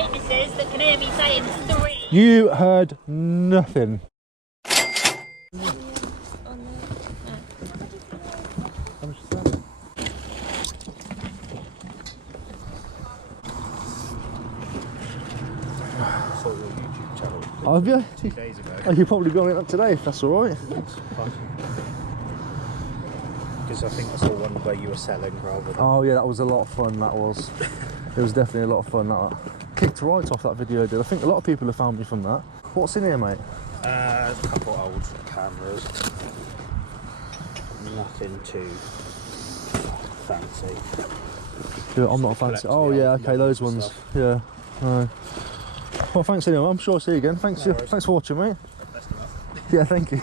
witnesses that can hear me saying 3. You heard nothing. Have you? 2 days ago. Oh, you'll probably be on it up today if that's alright. Because I think I saw one where you were selling rather than... Oh yeah, that was a lot of fun, that was. It was definitely a lot of fun, that. Kicked right off that video, dude. I think a lot of people have found me from that. What's in here, mate? A couple old cameras. Nothing too fancy. Yeah, I'm not fancy. Oh yeah, okay, those ones. Stuff. Yeah. No. Well, thanks anyway. I'm sure I'll see you again. Thanks, no thanks for watching, mate. Best of luck. Yeah, thank you.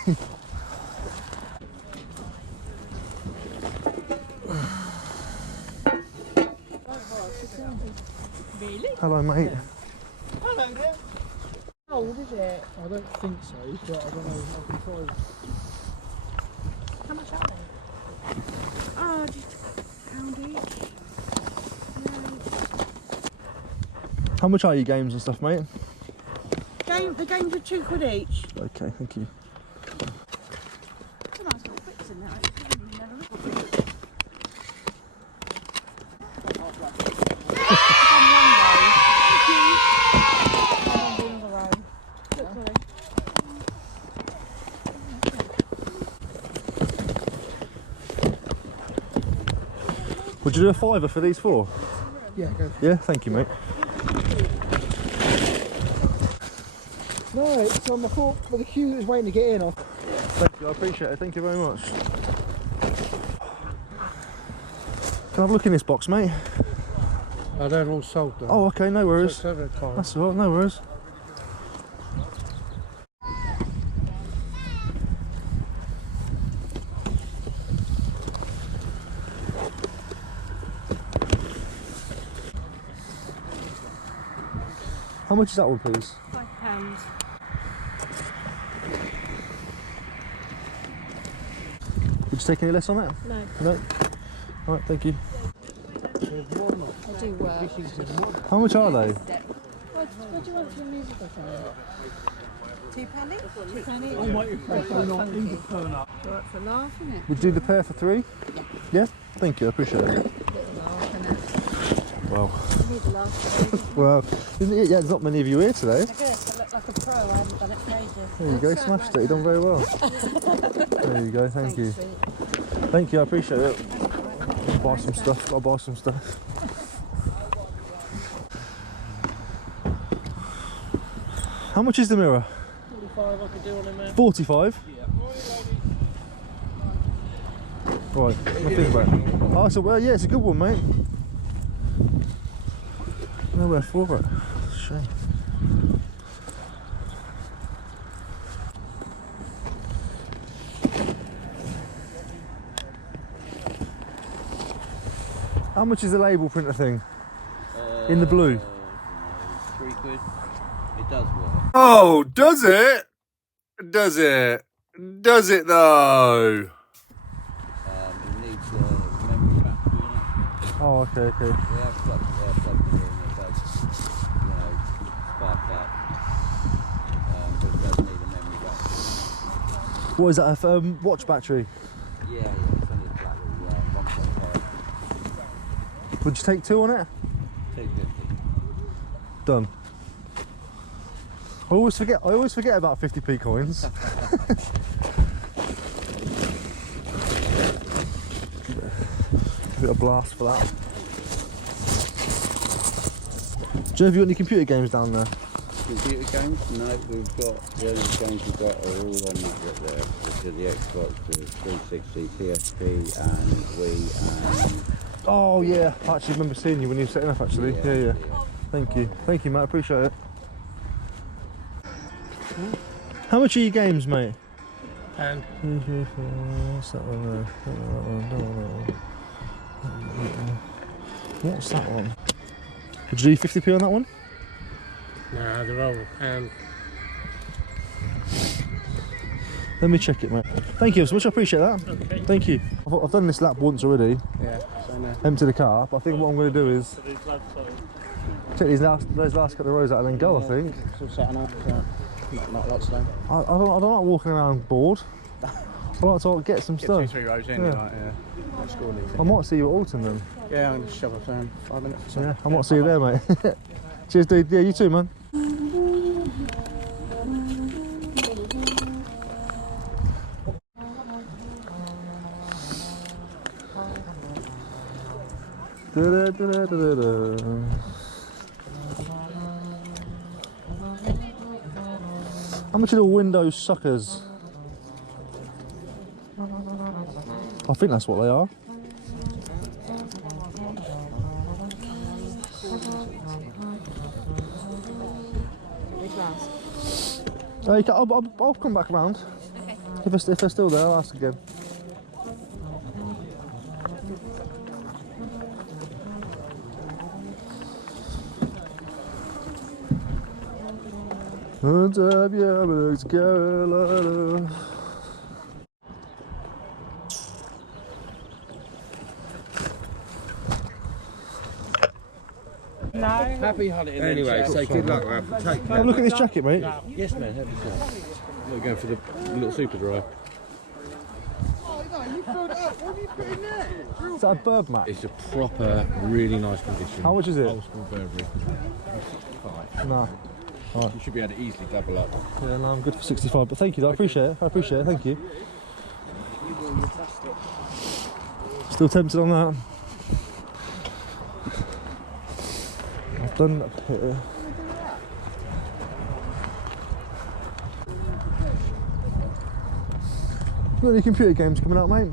Really? Hello, mate. Yeah. Hello there. How old is it? I don't think so, but I don't know. I can try. How much are they? Oh, just £1 each. How much are your games and stuff, mate? The games are £2 each. Okay, thank you. It's a nice little fix in there. Never looked at Would you do a £5 for these 4? Yeah, go. Yeah, thank you, mate. No, it's on the fork, but the queue is waiting to get in. Thank you, I appreciate it. Thank you very much. Can I have a look in this box, mate? They're all sold though. Oh, okay, no worries. That's all right, no worries. How much is that one, please? £5. Would you take any less on that? No. No? Alright, thank you. I do work. How much are they? What do you want for your musical phone? £2 each? £2 each? I'm waiting for it to not even turn up. Work for a laugh, innit? Would you do the pair for 3? Yeah? Thank you, I appreciate it. Little laugh, innit? Wow. I need a laugh today. Well, isn't it? Yeah, there's not many of you here today. I guess I look like a pro, I haven't done it for ages. There you go, smashed it, you've done very well. There you go, thank you. Thank you, I appreciate it. I'll buy some stuff, gotta buy some stuff. How much is the mirror? 45 I could do on him, man. 45? Yeah. Right, I think about it. Oh, so, well, yeah, it's a good one, mate. Nowhere for it. It's a shame. How much is the label printer thing? In the blue? £3. It does work. Oh, does it? Does it? Does it though? It needs a memory battery in it. Oh, okay, okay. We have plugged it in, it does, spark up. But it does need a memory battery. What is that, a watch battery? Yeah, it's only a flat little 1.5. Would you take 2 on it? £2.50. Done. I always forget about 50p coins. Give it a blast for that. Do you have any computer games down there? Computer games? No, we've got, the only games we've got are all on that bit there. Which are the Xbox, the 360, PSP and Wii and... Oh yeah, I actually remember seeing you when you were setting up actually. Yeah. Thank you, mate, I appreciate it. How much are your games, mate? And What's that one there? What's that one? Would you do 50p on that one? nah, they're all and Let me check it, mate. Thank you so much, I appreciate that. okay. Thank you. I've done this lap once already, Yeah, so no. empty the car, but I think what I'm going to do is Take those last couple of rows out and then go, I think. It's all setting up, so not a lot slow. I don't like walking around bored. I like to get some stuff. 2-3 rows in, Yeah. like, Don't score anything. I might see you at Alton then. Yeah, I'm going to shove up there in 5 minutes or so. Yeah, I might see you there, mate. Cheers, dude. Yeah, you too, man. How much are the Windows suckers? I think that's what they are. I'll come back around. Okay. If they're still there, I'll ask again. Happy hunting anyway, so good luck, man. Take care. Have a look at this jacket, mate. Yes, man, have a look. We're going for the little super dry. Oh, no, you filled it up. What have you put in there? Is that a bird mat? It's a proper, really nice condition. How much is it? Old school Burberry. Nah. You should be able to easily double up. Yeah, no, I'm good for 65, but thank you, though. I appreciate it. I appreciate it, thank you. Still tempted on that. I've done up here. Got any computer games coming out, mate?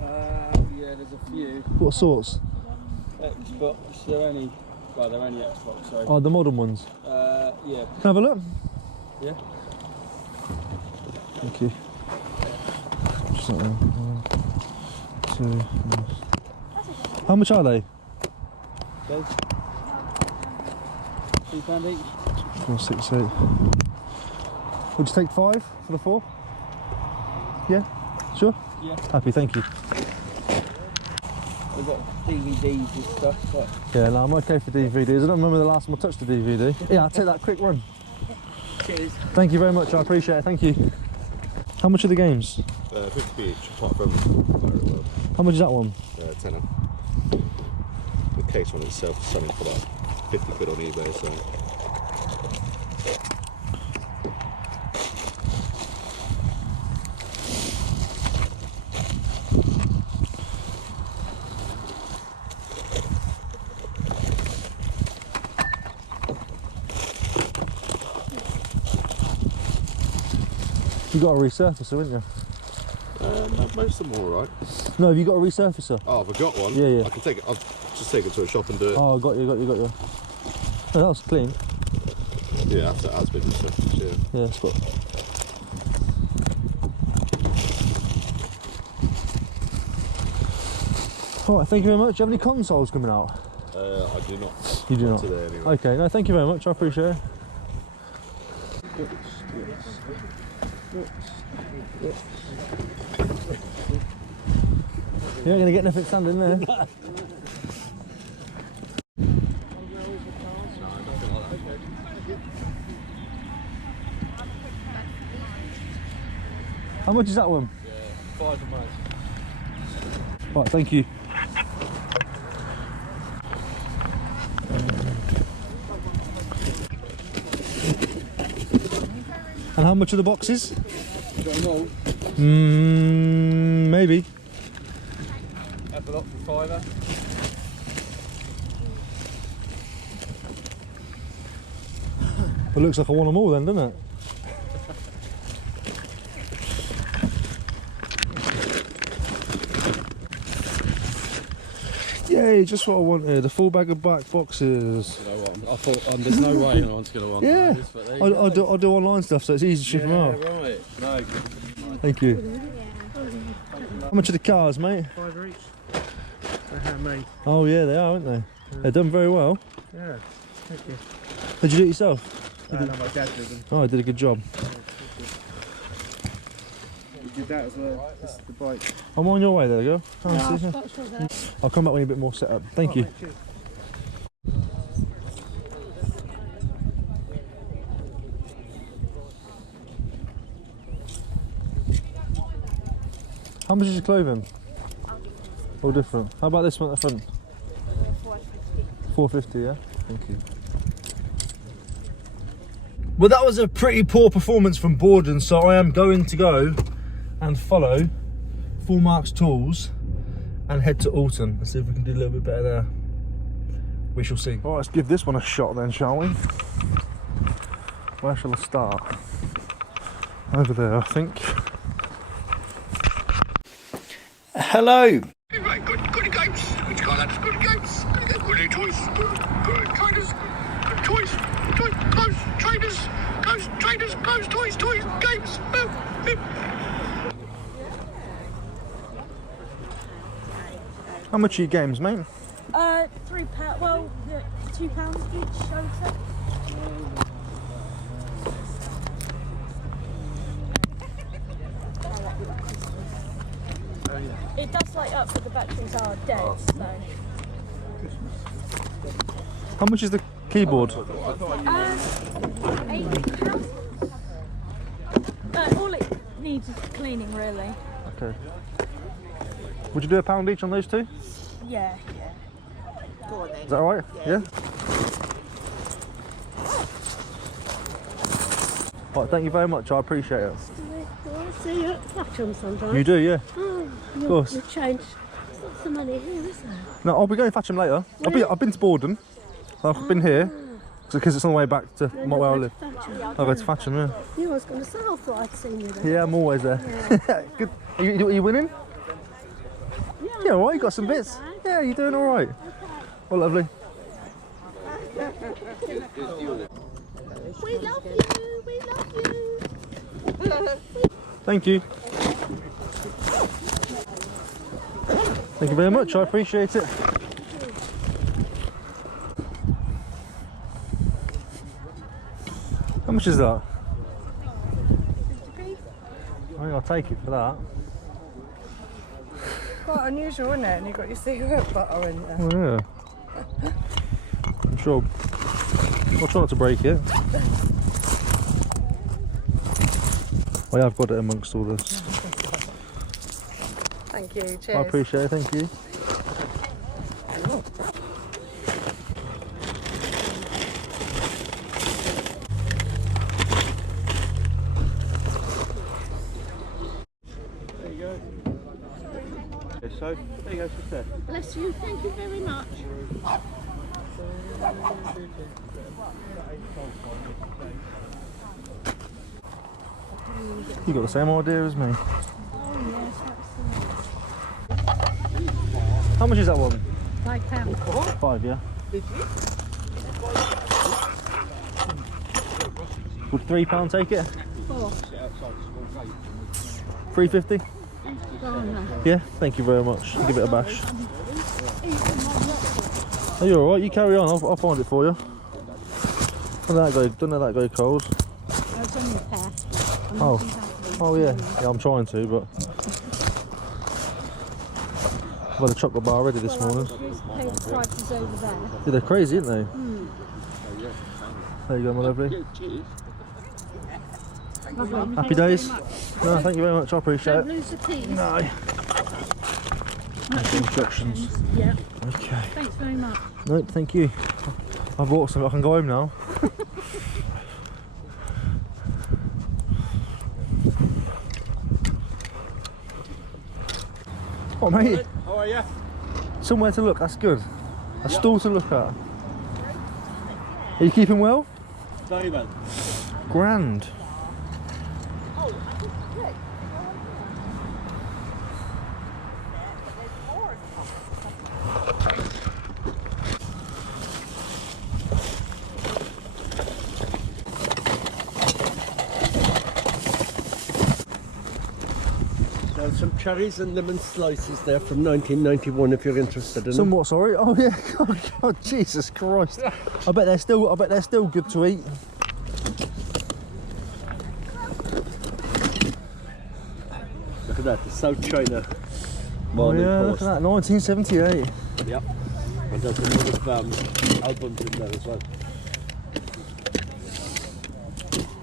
Yeah, there's a few. What sorts? Xbox, they're only Xbox, so. Oh, the modern ones. Yeah. Can I have a look? Yeah. Thank you. Just like that. 1, 2. How much are they? Those. £2 each. 4, 6, 8. Would you take 5 for the 4? Yeah? Sure? Yeah. Happy, thank you. We've got DVDs and stuff, but. Yeah, no, I'm okay for DVDs. I don't remember the last time I touched a DVD. Yeah, I'll take that quick run. Cheers. Thank you very much, I appreciate it, thank you. How much are the games? 50 each, apart from very well. How much is that one? Tenner. The case on itself is selling for about 50 quid on eBay, so. You got a resurfacer, haven't you? Most of them are alright. No, have you got a resurfacer? Oh, have I got one? Yeah, yeah. I can take it, I'll just take it to a shop and do it. Oh, got you. Oh, that was clean. Yeah, after it has been stuff, yeah. Yeah, it's got. Alright, thank you very much. Do you have any consoles coming out? I do not. You do not? Today anyway. Okay, no, thank you very much. I appreciate it. You ain't going to get nothing standing there. How much is that one? Yeah, 5 of mine. Right, thank you. And how much are the boxes? Got them all. Maybe. Have a lot for £5. It looks like I want them all then, doesn't it? Yay, just what I wanted, a full bag of black boxes. You know what? I thought there's no way anyone's going to want Yeah, those, but there you I'll do online stuff so it's easy to ship them out. Right. No. Thank you. How much are the cars, mate? £5 each. They're handmade. Oh yeah, they are, aren't they? They're done very well. Yeah, thank you. Did you do it yourself? No, my dad did them. Oh, I did a good job. You did that as well. This is the bike. I'm on your way there, girl. Oh, see you. I'll come back when you're a bit more set up. Thank you. Cheers. How much is your clothing? All different. How about this one at the front? 450, yeah? Thank you. Well, that was a pretty poor performance from Borden, so I am going to go and follow Full Marks Tools and head to Alton and see if we can do a little bit better there. We shall see. All right, let's give this one a shot then, shall we? Where shall I start? Over there, I think. Hello. Right, good games. Which guy lads? Good games. Good toys. Good traders. Good toys. Close traders. Close toys. Games. How much are your games, mate? £3. Well, £2 each, I would say. It does light up, but the batteries are dead, so. How much is the keyboard? £8. All it needs is cleaning, really. Okay. Would you do £1 each on those two? Yeah. Go on then. Is that alright? Yeah? Right, thank you very much, I appreciate it. I see you at Thatcham sometimes. You do, yeah? Oh, of course. You changed. There's not so many here, is there? No, I'll be going to Thatcham later. I've been to Borden. I've been here because it's on the way back to where I live. I'll go to Thatcham, yeah. You was going to say, I thought I'd seen you there. Yeah, I'm always there. Yeah. Good. Are you winning? Yeah, alright, you got some bits. Yeah, you're doing alright. Oh, lovely. We love you, we love you. Thank you. Thank you very much, I appreciate it. How much is that? 50p. I think I'll take it for that. Quite unusual, isn't it? And you've got your cigarette butter in there. Oh yeah. I'm sure. I'll try not to break it. I have got it amongst all this. Thank you, cheers. I appreciate it, thank you. There you go. So, there you go, sister. Bless you, thank you very much. You got the same idea as me. How much is that one? £5. 5, yeah. Would £3 take it? 4. 350? Oh, no. Yeah, thank you very much. I'll give it a bash. Oh, you're alright, you carry on, I'll find it for you. Don't let that go cold. That's only a pair. Oh yeah, I'm trying to, but I've had a chocolate bar already this morning. Here's the paper prices over there. Yeah, they're crazy, aren't they? There you go, my lovely. Happy days. No, thank you very much, I appreciate Don't it. lose the keys. No. Instructions. Yeah. Okay. Thanks very much. Nope, thank you. I've bought some, I can go home now. Oh mate. How are you? Somewhere to look, that's good. A stall to look at. Are you keeping well? Very well. Grand. There's some cherries and lemon slices there from 1991 if you're interested in them. Somewhat sorry. Oh yeah. God, Jesus Christ. I bet they're still good to eat. Look at that, the South China Oh Morning yeah, look Post. at that, 1978. Yep. And there's a lot of albums in there as well.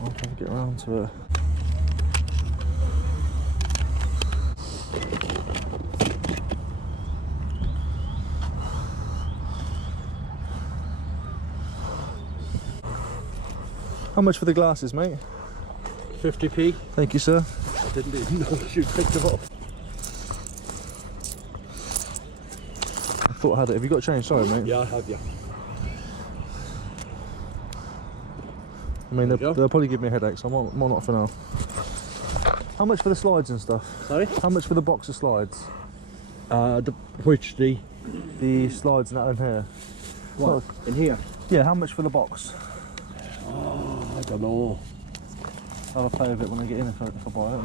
I'll try to get around to it. How much for the glasses, mate? 50p. Thank you, sir. I didn't even know you picked them up. I thought I had it. Have you got change? Sorry, mate. Yeah, I have, yeah. I mean, they'll probably give me a headache, so I'm not for now. How much for the slides and stuff? Sorry? How much for the box of slides? The slides and that in here. What? In here? Yeah, how much for the box? Oh, I don't know. I'll play with it when I get in if I buy it.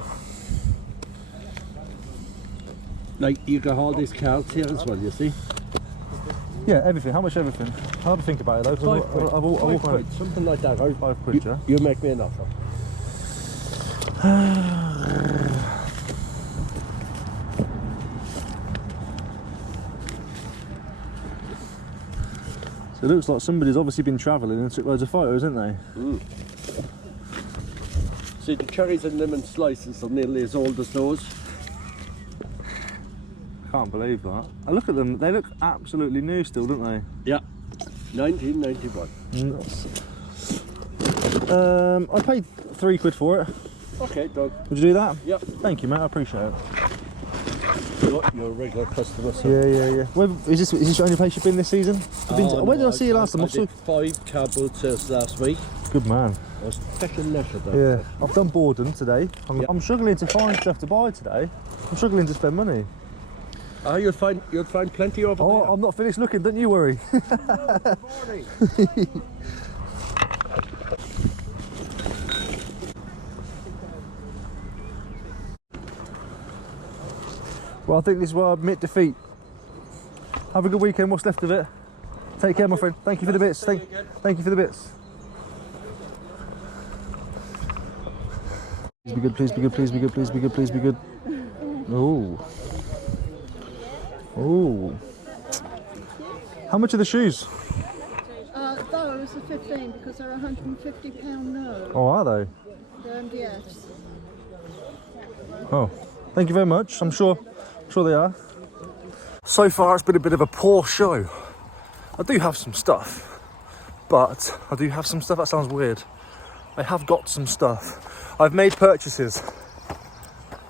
Like, you got all these cards here as well, you see? Yeah, everything. How much everything? I'll have a think about it though. 5 quid. I'll 5 quid, something like that. 5 quid, yeah? You make me an offer. So it looks like somebody's obviously been travelling and took loads of photos, haven't they? Mm. See, the cherries and lemon slices are nearly as old as those. Can't believe that. I look at them, they look absolutely new still, don't they? Yeah, 1991. I paid 3 quid for it. Okay, Doug. Would you do that? Yep. Thank you, mate, I appreciate it. You're a regular customer, so. Yeah. Is this your only place you've been this season? When did I see you last time? I did 5 car boot sales last week. Good man. I was pecking leisure though. Yeah, I've done Borden today. I'm struggling to find stuff to buy today. I'm struggling to spend money. You'll find plenty over there. I'm not finished looking, don't you worry. Well, I think this is where I admit defeat. Have a good weekend, what's left of it. Take care, my friend. Thank you for the bits. Thank you for the bits. Please be good, please be good, please be good, please be good, please be good. Ooh. Ooh. How much are the shoes? Those are 15 because they're £150 no. Oh, are they? They're MDFs. Oh, thank you very much. I'm sure they are. So far, it's been a bit of a poor show. I do have some stuff, but I do have some stuff. That sounds weird. I have got some stuff. I've made purchases.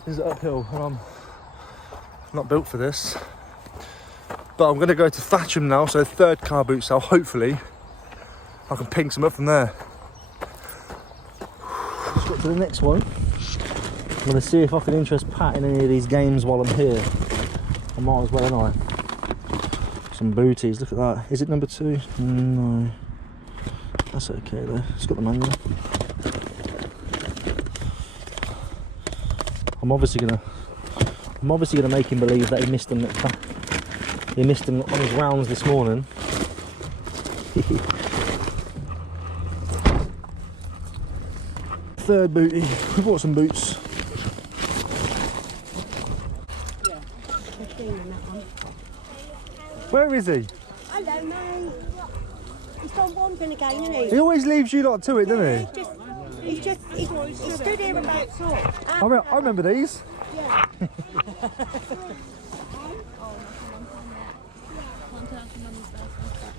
This is uphill, and I'm not built for this. But I'm going to go to Thatcham now, so third car boot sale. Hopefully, I can ping some up from there. Let's go to the next one. I'm going to see if I can interest Pat in any of these games while I'm here. I might as well, ain't I? Some booties, look at that. Is it number 2? No. That's okay though. It's got the manual. I'm obviously gonna make him believe that he missed them on his rounds this morning. Third booty. We bought some boots. Where is he? I don't know. He's gone wandering again, isn't he? He always leaves you lot to it, doesn't he? He stood here about I remember these. Yeah.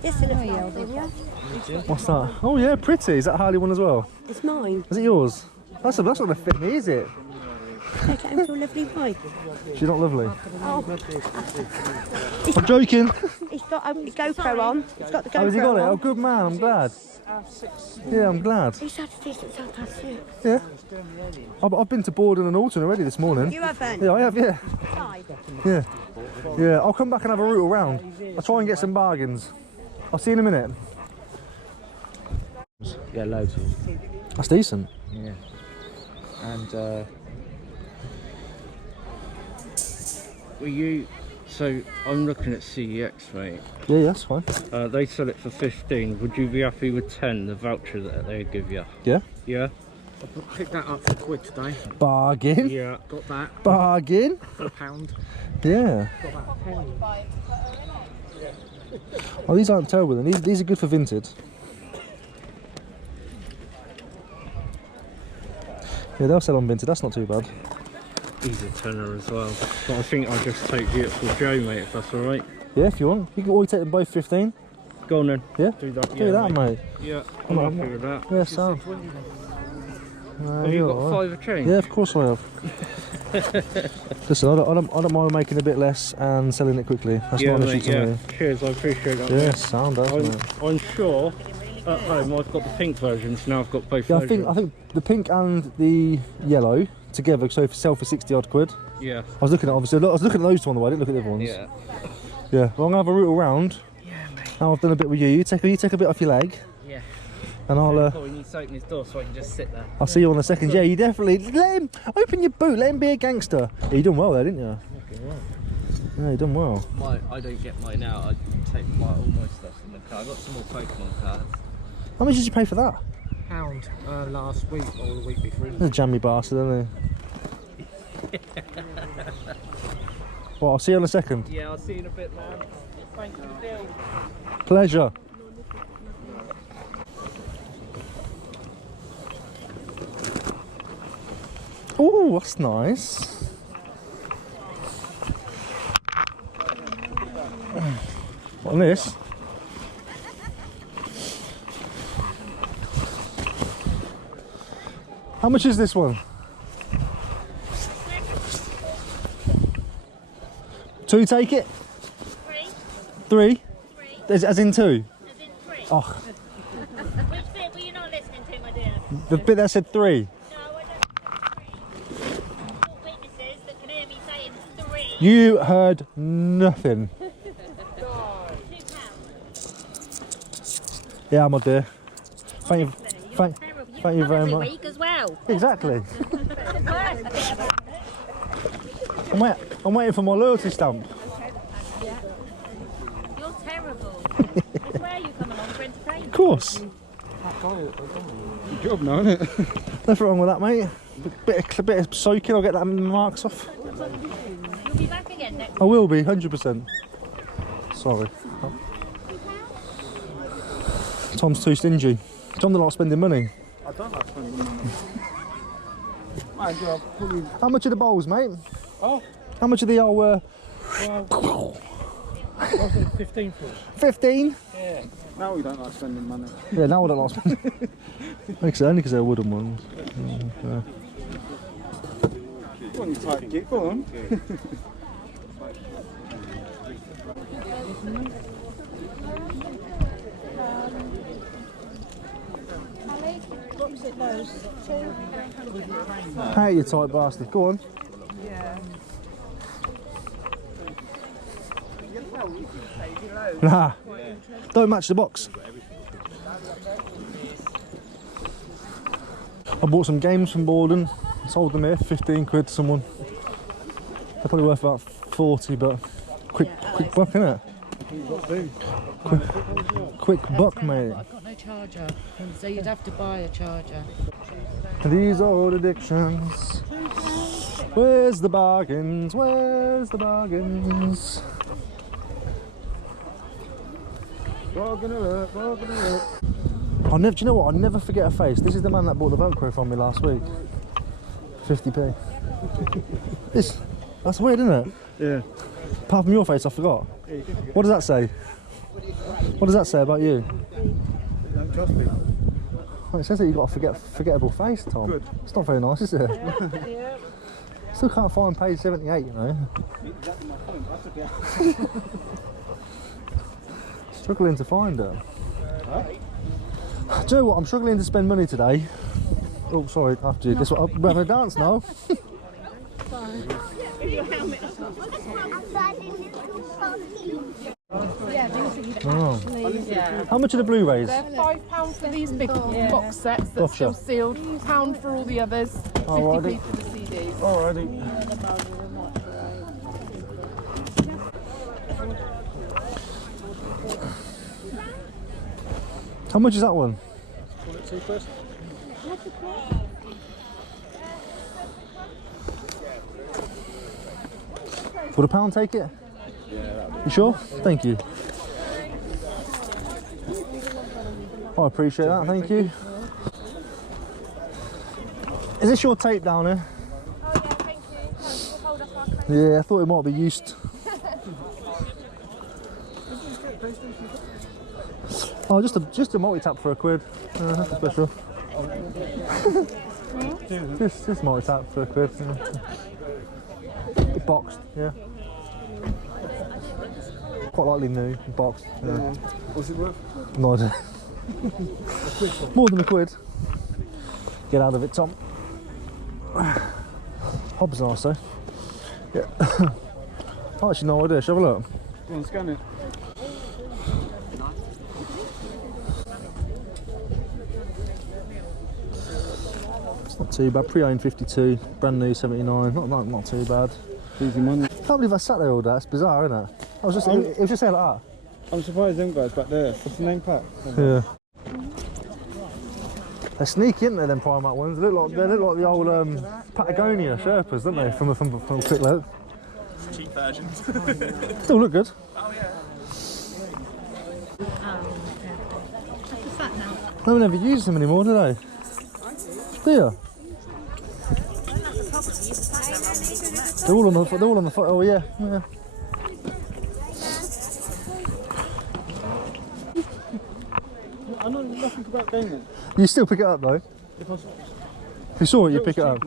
This is a yelled in you. What's that? Oh yeah, pretty. Is that Harley one as well? It's mine. Is it yours? That's not gonna fit me, is it? Take it home to a lovely wife. She's not lovely. Oh. I'm joking. He's got a GoPro on. He's got the GoPro on. Oh, has he got it? Oh, good man. I'm glad. Yeah, I'm glad. He's had a decent South 6. Yeah. I've been to Borden and Alton already this morning. You haven't? Yeah, I have. Yeah. 5. Yeah. Yeah. I'll come back and have a route around. I'll try and get some bargains. I'll see you in a minute. Yeah, loads of them. That's decent. Yeah. And so I'm looking at CEX, mate. Yeah, that's fine. They sell it for 15. Would you be happy with 10, the voucher that they give you? Yeah. Yeah? I picked that up for £1 today. Bargain. Yeah. Got that. Bargain. For £1. Yeah. Got about a penny. Oh, these aren't terrible then. These are good for vintage. Yeah, they'll sell on vintage. That's not too bad. He's a tenner as well. But I think I'll just take Beautiful Joe, mate, if that's alright. Yeah, if you want. You can always take them both 15. Go on then. Yeah? Do that, Do that, mate. Yeah, I'm happy with that. Yeah, Sam. Have you got a fiver change? Yeah, of course I have. Listen, I don't mind making a bit less and selling it quickly. That's not an issue to me. Cheers, I appreciate that. Yeah, mate. sound does, mate. I'm sure at home I've got the pink version, so now I've got both Yeah, versions. I think the pink and the yellow together, so for sell for 60 odd quid. Yeah. I was looking at those two on the way, I didn't look at the other ones. Yeah. Yeah, well, I'm gonna have a root around. Yeah, mate. Now I've done a bit with you. You take a bit off your leg. Yeah. And I'll Cool, he needs to open his door so I can just sit there. I'll see you in a second. Yeah, you definitely let him open your boot. Let him be a gangster. Yeah, you done well there, didn't you? Okay, right. Yeah, you done well. I don't get mine out. I take all my stuff in the car. I got some more Pokemon cards. How much did you pay for that? Pound last week or the week before. He's a jammy bastard, isn't he? Well, I'll see you in a second. Yeah, I'll see you in a bit, man. Thank you, Bill. Pleasure. Oh, that's nice. What on this? How much is this one? 2, take it? 3? As in 2? As in 3. Oh, Which bit were you not listening to, my dear? the bit that said 3. No, I don't think 3. All witnesses that can hear me saying 3. You heard nothing. £2. Yeah, my dear. Thank you. Thank you very Every much. week as well. Exactly. That's the worst bit about it. I'm waiting for my loyalty stamp. You're terrible. I swear you come along for entertainment. Of course. Good job now, isn't it? Nothing wrong with that, mate. Bit of soaking, I'll get that marks off. You'll be back again next I will be, 100%. Sorry. Tom's too stingy. Tom doesn't like spending money. I don't like spending money. Mind you, I'll probably... How much are the bowls, mate? Oh? How much are the old... Well, 15 for it. 15? Yeah. Now we don't like spending money. Yeah, now I don't like spending. Only because they're wooden ones. Okay. Go on, you tight git, go on. What was it, those? 2? Hey, you tight bastard. Go on. Yeah. Nah. Don't match the box. I bought some games from Borden. Sold them here for 15 quid to someone. They're probably worth about 40, but quick buck, innit? Quick buck, mate. I've got no charger, so you'd have to buy a charger. These old addictions. Where's the bargains? Where's the bargains? Bargain alert, bargain alert. Do you know what? I'll never forget a face. This is the man that bought the Velcro from me last week. 50p. That's weird, isn't it? Yeah. Apart from your face, I forgot. What does that say? What does that say about you? Don't trust me. Well, it says that you've got a forgettable face, Tom. Good. It's not very nice, is it? Yeah. Still can't find page 78, you know. Exactly my point. That's okay. Struggling to find it. Do you know what? I'm struggling to spend money today. Oh, sorry, I have to do this one. We're having a dance now. Oh. Yeah. How much are the Blu-rays? They're £5 for these big box sets that's Gotcha. still sealed, £1 for all the others, 50p for the CDs. Alrighty. How much is that one? Would £1 take it? Yeah. You sure? Thank you. I appreciate that, thank you. Is this your tape down here? Oh yeah, thank you. We'll hold up our clothes. Yeah, I thought it might be used. Oh, just a multi-tap for £1. That's special. Just multi-tap for £1. Yeah. Boxed, yeah. Quite likely new, boxed. Yeah. What's it worth? No idea. More than £1. Get out of it, Tom. Hob's nice though. Yeah. Actually, no idea. Shall we have a look? Go on, scan it. It's not too bad. Pre-owned 52, brand new 79. Not too bad. Easy money. Can't believe I sat there all day. It's bizarre, isn't it? I was just, it was just saying like that. I'm surprised them guys back there. What's the name pack? Yeah. They're sneaky, aren't they, them Primark ones? They look like the old Patagonia Sherpas, don't they? From a quick look. Cheap versions. Still look good. Oh yeah. No one ever uses them anymore, do they? Do you? They're all on the oh yeah. I know nothing about gaming. You still pick it up though? If you saw it, you pick it up.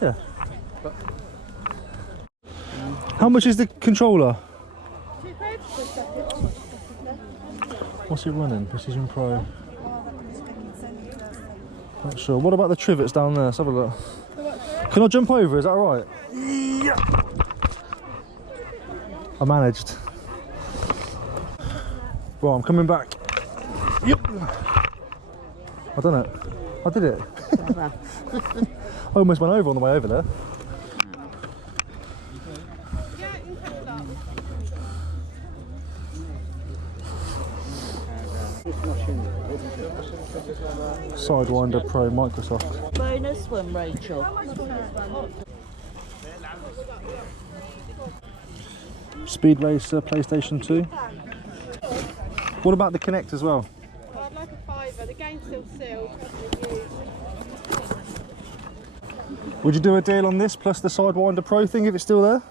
Yeah. How much is the controller? What's it running? Precision Pro. Not sure. What about the trivets down there? Let's have a look. Can I jump over? Is that alright? Yeah. I managed. Well, I'm coming back. Yep. I done it. I did it. I almost went over on the way over there. Sidewinder Pro Microsoft. Bonus one, Rachel. Speed Racer PlayStation 2. What about the Kinect as well? I'd like a £5. The game's still sealed. Would you do a deal on this plus the Sidewinder Pro thing if it's still there?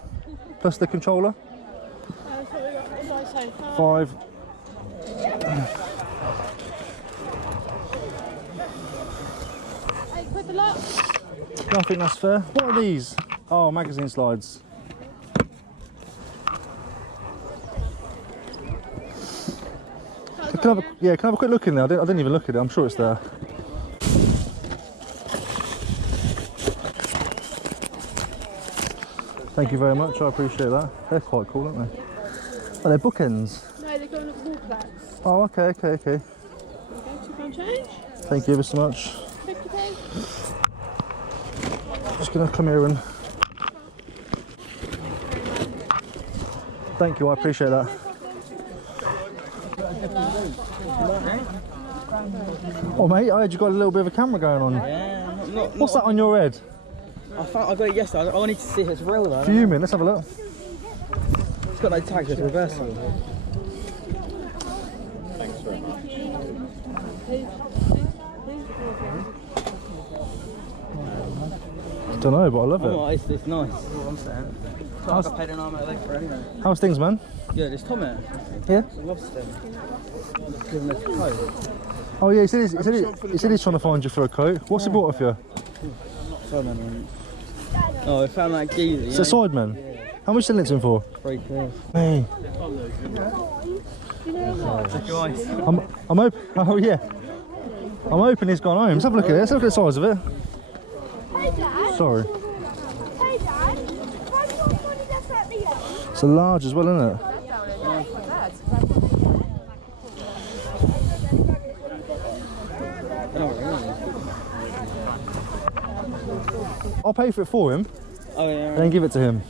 Plus the controller? What did I say? £5. £8 a lot. Yeah, I think that's fair. What are these? Oh, magazine slides. Can I have a quick look in there? I didn't even look at it. I'm sure it's there. Thank you very much. I appreciate that. They're quite cool, aren't they? Oh, they're bookends. No, they've got little wall plaques. Oh, okay. Okay, £2 change. Thank you ever so much. 50p. Just gonna come here and thank you. I appreciate that. Oh mate, I heard you got a little bit of a camera going on. Yeah, What's that on your head? I got it yesterday. I wanted to see if it's real though. Fuming, let's have a look. It's got no tags, it's reversible. Thanks very much. I don't know, but I love it. Oh, it's nice. That's what I'm saying. I paid an arm out of leg for anyway. How's things, man? Yeah, there's Tom here. Yeah? It's a lobster. Give him a coat. Oh yeah, he said he's trying to find you for a coat. What's he bought off you? Sideman. Oh, we found that geezer. It's a Sideman? Yeah. How much selling it to him for? £3. Hey. I'm open. Oh yeah. I'm hoping he's gone home. Let's have a look at it. Let's look at the size of it. Sorry. It's a large as well, isn't it? I'll pay for it for him. Oh yeah. And then give it to him.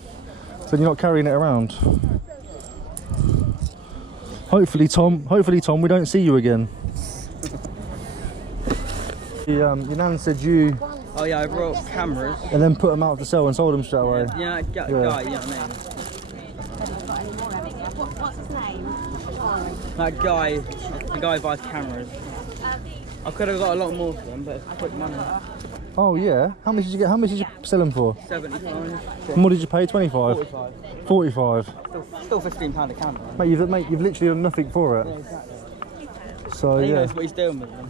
So you're not carrying it around. Hopefully, Tom, we don't see you again. Your nan said you... Oh yeah, I brought cameras. And then put them out to sell and sold them straight away. Yeah, guy, you know what I mean? What's his name? That guy, the guy who buys cameras. I could have got a lot more for them, but it's quick money. Oh yeah? How much did you get? How much did you sell them for? £75. And what did you pay? 25? 45. 45. Still £15 a camera. Mate, you've literally done nothing for it. Yeah, exactly. So He yeah. knows what he's doing with them.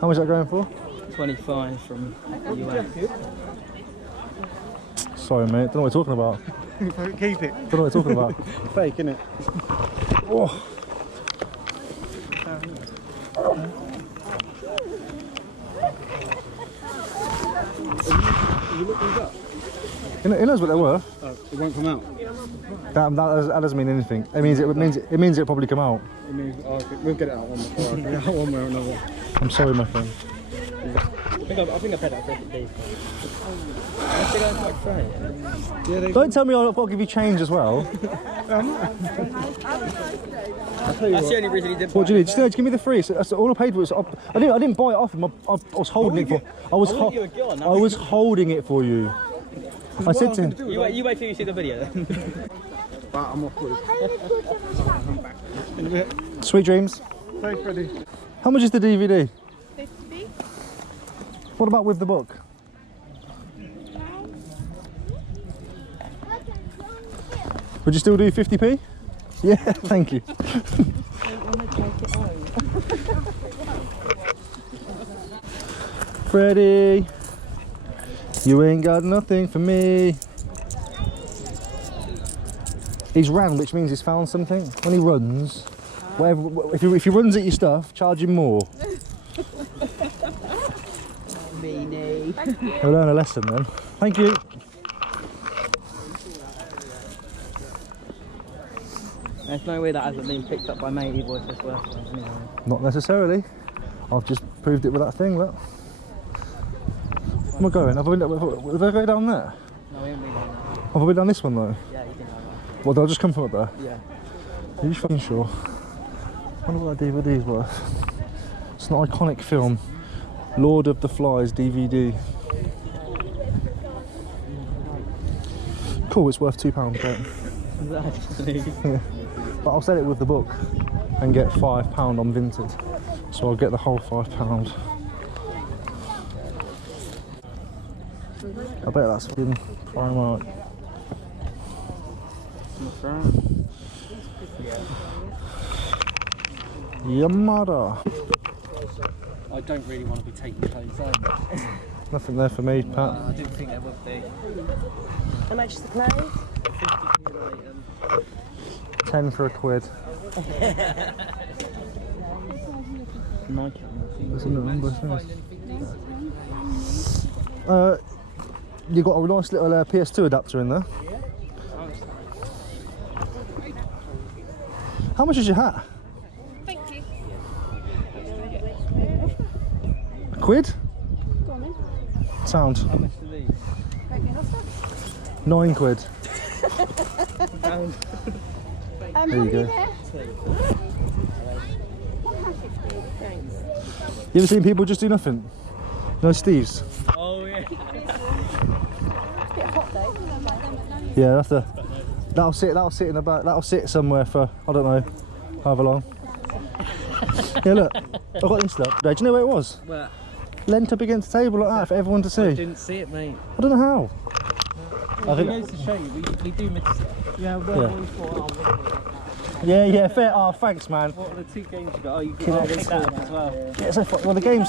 How much is that going for? 25 from the US. Sorry, mate. Don't know what you're talking about. Keep it. Don't know what you're talking about. Fake, innit? Oh. He knows what they're worth. It won't come out. That doesn't mean anything. It means it'll probably come out. It means we'll get it out one way or another. I'm sorry, my friend. I think I paid that 50p. Unless they're going quite fair. Yeah, Don't tell me I've got to give you change as well. That's the only reason he did. What do you need? Just give me the free. So that's all I paid for. I didn't buy it off him. I was holding it for. I was holding it for you. I said to him. You wait till you see the video then. I'm off with. Sweet dreams. Thanks, Freddie. How much is the DVD? 50. What about with the book? Would you still do 50p? Yeah, thank you. Freddie, you ain't got nothing for me. He's ran, which means he's found something. When he runs, whatever, if he runs at your stuff, charge him more. Meanie. He'll learn a lesson then. Thank you. There's no way that hasn't been picked up by matey voice as well. Anyway. Not necessarily. I've just proved it with that thing, look. Where am I going? Have I go down there? No, we haven't been down there. Have I been down this one though? Yeah, you can have that. Well, did I just come from up there? Yeah. Are you fucking sure? I wonder what that DVD's worth. It's an iconic film. Lord of the Flies DVD. Cool, it's worth £2, Actually. But I'll sell it with the book and get £5 on Vinted. So I'll get the whole £5. I bet that's fucking Primark. What's that? Yamada. I don't really want to be taking clothes home. Nothing there for me, Pat. I didn't think there would be. How much is the clothes? 10 for £1. Nike. There's a number of things. You got a nice little PS2 adapter in there. How much is your hat? Thank you. £1? Sound. How much are these? £9. Pound. There you go. You ever seen people just do nothing? No, Steve's. Oh yeah. Yeah, that'll sit in the back. That'll sit somewhere for I don't know, however long. Yeah, look, I got into that. Do you know where it was? Where? Leant up against the table like that for everyone to see. I didn't see it, mate. I don't know how. Well, he knows to show you. We do miss stuff. Yeah, Yeah, fair. Oh, thanks, man. What are the two games you got? Oh, you can pick that up as well. Yeah, so well, the games.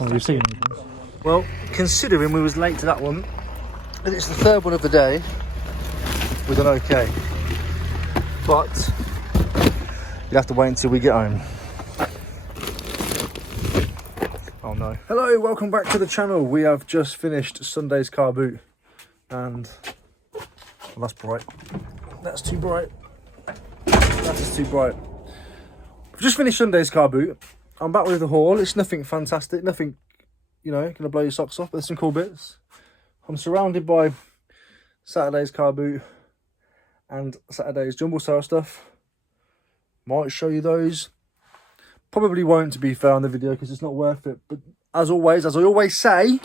Oh, you've seen them. Well, considering we was late to that one, and it's the third one of the day, we've done okay. But you'll have to wait until we get home. Oh no. Hello, welcome back to the channel. We have just finished Sunday's car boot, and well, that's bright. That's too bright. That is too bright. We've just finished Sunday's car boot. I'm back with the haul. It's nothing fantastic, nothing, you know, gonna blow your socks off, but there's some cool bits. I'm surrounded by Saturday's car boot and Saturday's jumble sale stuff. Might show you those. Probably won't, to be fair, on the video because it's not worth it. But as always, as I always say,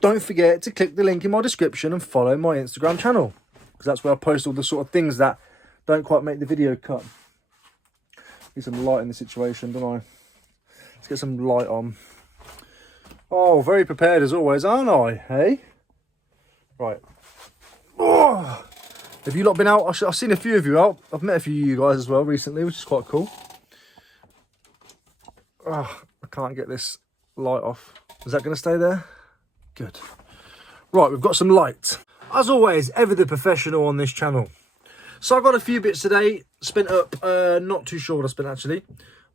don't forget to click the link in my description and follow my Instagram channel, because that's where I post all the sort of things that don't quite make the video cut. Need some light in the situation, don't I? Let's get some light on. Oh, very prepared as always, aren't I? Hey? Right. Oh, have you lot been out? I've seen a few of you out. I've met a few of you guys as well recently, which is quite cool. Oh, I can't get this light off. Is that going to stay there? Good. Right, we've got some light. As always, ever the professional on this channel. So I've got a few bits today. Spent up, not too sure what I spent actually.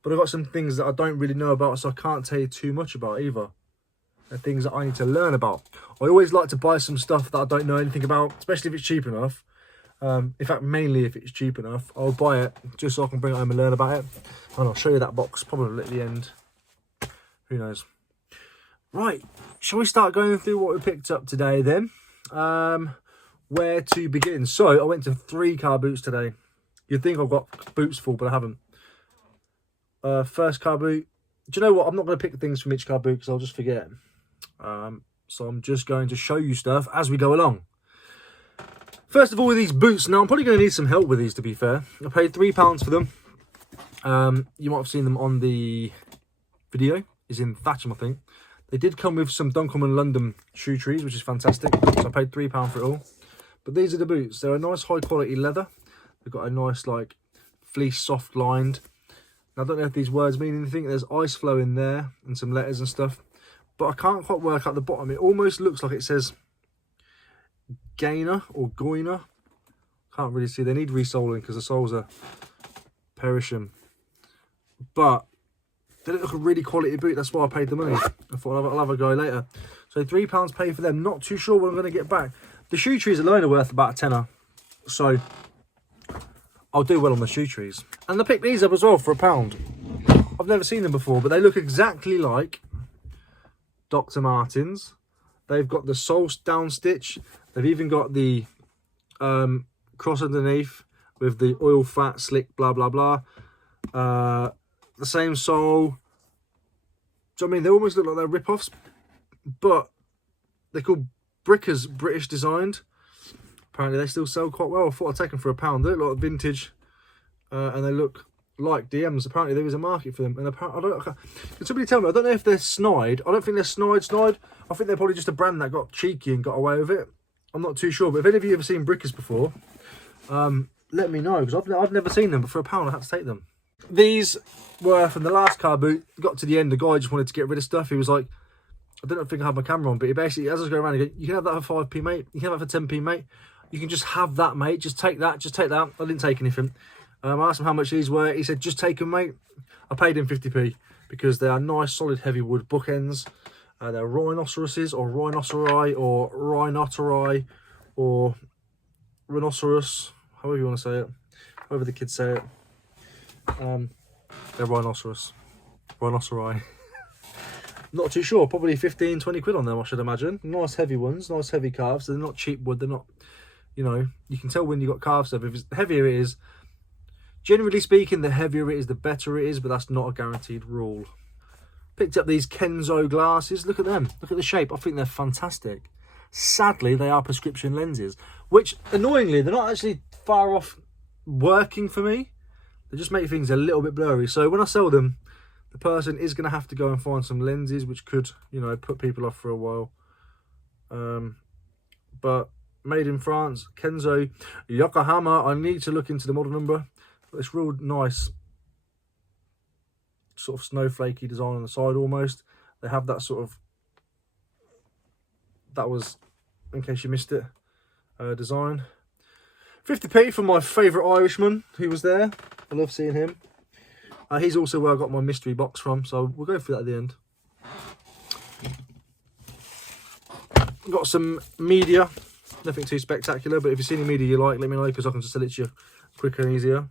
But I've got some things that I don't really know about, so I can't tell you too much about either. They're things that I need to learn about. I always like to buy some stuff that I don't know anything about, especially if it's cheap enough. In fact, mainly if it's cheap enough, I'll buy it just so I can bring it home and learn about it. And I'll show you that box probably at the end. Who knows? Right, shall we start going through what we picked up today then? Where to begin? So, I went to 3 car boots today. You'd think I've got boots full, but I haven't. First car boot. Do you know what? I'm not going to pick things from each car boot because I'll just forget. So I'm just going to show you stuff as we go along. First of all, with these boots. Now, I'm probably going to need some help with these, to be fair. I paid £3 for them. You might have seen them on the video. It's in Thatcham, I think. They did come with some Dunkelman London shoe trees, which is fantastic. So I paid £3 for it all. But these are the boots. They're a nice high quality leather. They've got a nice like fleece soft lined. Now, I don't know if these words mean anything. There's ice flow in there and some letters and stuff. But I can't quite work out the bottom. It almost looks like it says Gainer or Goiner. Can't really see. They need resoling because the soles are perishing. But they look like a really quality boot. That's why I paid the money. I thought I'll have a go later. So £3 paid for them. Not too sure what I'm going to get back. The shoe trees alone are worth about a tenner. So I'll do well on the shoe trees. And I picked these up as well for £1. I've never seen them before, but they look exactly like Dr. Martens. They've got the sole down stitch. They've even got the cross underneath with the oil, fat, slick, blah, blah, blah. The same sole. So, I mean, they almost look like they're rip-offs, but they're called Brickers, British designed. Apparently, they still sell quite well. I thought I'd take them for £1. They look like vintage, and they look like DMs. Apparently, there is a market for them. And apparently, can somebody tell me? I don't know if they're snide. I don't think they're snide. I think they're probably just a brand that got cheeky and got away with it. I'm not too sure. But if any of you have ever seen Brickers before, let me know, because I've never seen them. But for £1, I had to take them. These were from the last car boot. Got to the end, the guy just wanted to get rid of stuff. He was like, I don't think I have my camera on, but he basically, as I was going around, he goes, you can have that for 5p, mate. You can have that for 10p, mate. You can just have that, mate. Just take that. Just take that. I didn't take anything. I asked him how much these were. He said, just take them, mate. I paid him 50p because they are nice, solid, heavy wood bookends. They're rhinoceroses or rhinoceri or rhinocerai or rhinoceros, however you want to say it. However the kids say it. They're rhinoceri. Not too sure. Probably 15, 20 quid on them, I should imagine. Nice heavy ones. Nice heavy calves. They're not cheap wood. They're not, you know, you can tell when you got calf stuff. If it's the heavier it is, generally speaking, the heavier it is, the better it is, but that's not a guaranteed rule. Picked up these Kenzo glasses. Look at them. Look at the shape. I think they're fantastic. Sadly, they are prescription lenses, which, annoyingly, they're not actually far off working for me. They just make things a little bit blurry. So when I sell them, the person is going to have to go and find some lenses, which could, you know, put people off for a while. But made in France, Kenzo, Yokohama. I need to look into the model number. But it's real nice, sort of snowflakey design on the side almost. They have that sort of, that was, in case you missed it, design. 50p for my favourite Irishman who was there. I love seeing him. He's also where I got my mystery box from, so we'll go through that at the end. Got some media, nothing too spectacular, but if you see any media you like, let me know, because I can just sell it to you quicker and easier.